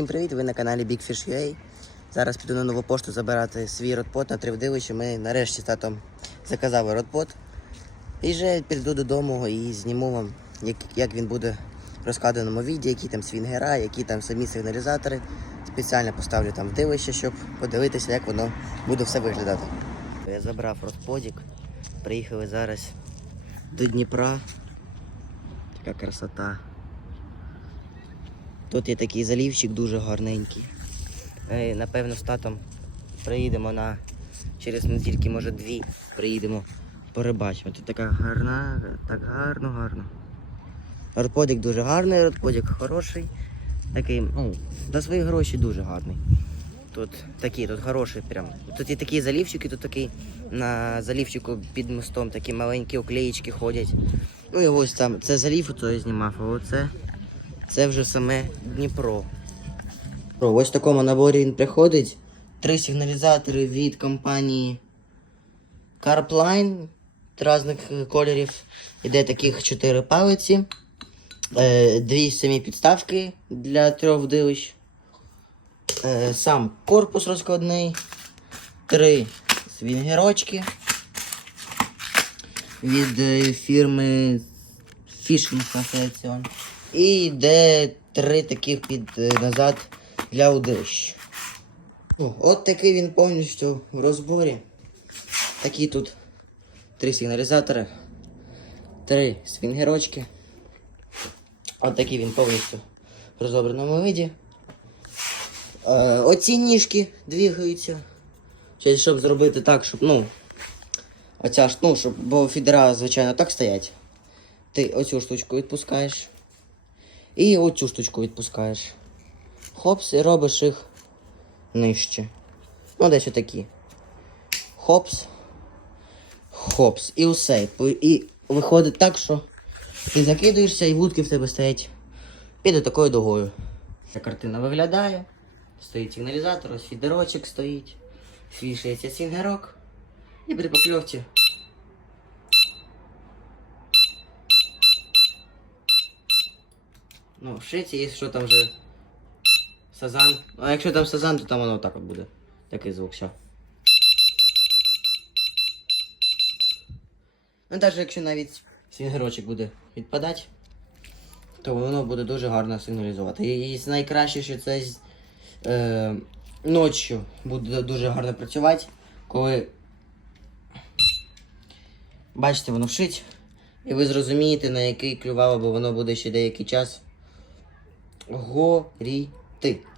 Всім привіт! Ви на каналі Big Fish UA. Зараз піду на нову пошту забирати свій родпот на тривдивище. Ми нарешті з татом заказали родпот. І вже піду додому і зніму вам, як, як він буде в розкладеному віді, які там свінгера, які там самі сигналізатори. Спеціально поставлю там в дивище, щоб подивитися, як воно буде все виглядати. Я забрав родподік. Приїхали зараз до Дніпра. Така красота. Тут є такий залівчик дуже гарненький. Е, Напевно, з татом приїдемо на через недільки, може дві, приїдемо, порибачимо. Тут така гарна, так гарно, гарно. Родподік дуже гарний, родподік хороший. Такий, ну, за свої гроші дуже гарний. Тут такі, тут хороший прям. Тут є такі залівчики, тут такий на залівчику під мостом такі маленькі уклеїчки ходять. Ну і ось там, це залів, то я знімав, а оце це вже саме Дніпро. Ось в такому наборі він приходить. Три сигналізатори від компанії CarPline різних кольорів. Іде таких чотири палиці. Е, Дві самі підставки для трьох вдивищ. Е, Сам корпус розкладний. Три свінгерочки від е, фірми Fishing Association. І йде три таких під е, назад для удилищ. От такий він повністю в розборі. Такі тут три сигналізатори, три свінгерочки. От такий він повністю в розобраному виді. Е, оці ніжки двигаються. Чи щоб зробити так, щоб, ну, оця ж, ну, щоб, бо фідера, звичайно, так стоять. Ти оцю штучку відпускаєш. І оцю штучку відпускаєш. Хопс, і робиш їх нижче. Ну, десь отакі. Хопс. Хопс. І усе. І виходить так, що ти закидуєшся і вудки в тебе стоять під такою дугою. Ця картина виглядає. Стоїть сигналізатор, ось фідерочок стоїть. Свішується сінгерок. І при покльовці Ну, в шиці, якщо там вже сазан. А якщо там сазан, то там воно так от буде. Такий звук, все. Ну, навіть якщо навіть сінгерочок буде відпадати, то воно буде дуже гарно сигналізувати. І, найкраще, що це е, ночі буде дуже гарно працювати, коли бачите, воно вшить, і ви зрозумієте, на який клювало, бо воно буде ще деякий час горіти.